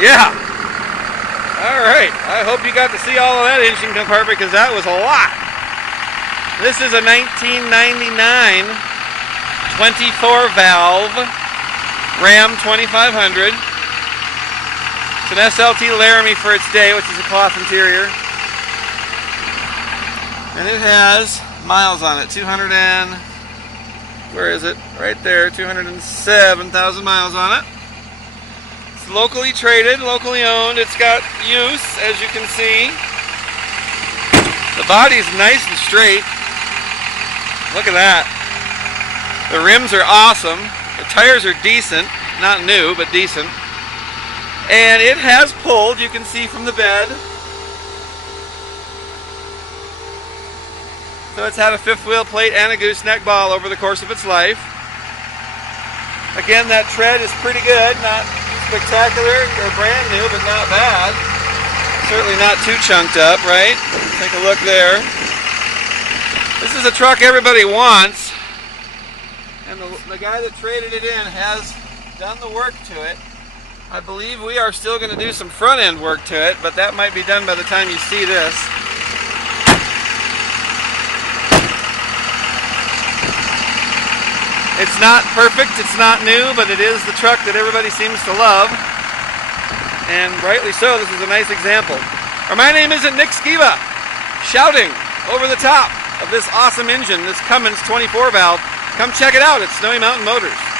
Yeah. Alright, I hope you got to see all of that engine compartment because that was a lot. This is a 1999 24 valve Ram 2500. It's an SLT Laramie for its day, which is a cloth interior. And it has miles on it, where is it? Right there, 207,000 miles on it. It's locally traded, locally owned. It's got use, as you can see. The body's nice and straight. Look at that. The rims are awesome. The tires are decent. Not new, but decent. And it has pulled, you can see from the bed. So it's had a fifth wheel plate and a gooseneck ball over the course of its life. Again, that tread is pretty good. Not spectacular or brand new, but not bad. Certainly not too chunked up, right? Take a look there. This is a truck everybody wants. And the guy that traded it in has done the work to it. I believe we are still going to do some front end work to it, but that might be done by the time you see this. It's not perfect, it's not new, but it is the truck that everybody seems to love. And rightly so, this is a nice example. My name isn't Nick Skiba, shouting over the top of this awesome engine, this Cummins 24 valve. Come check it out at Snowy Mountain Motors.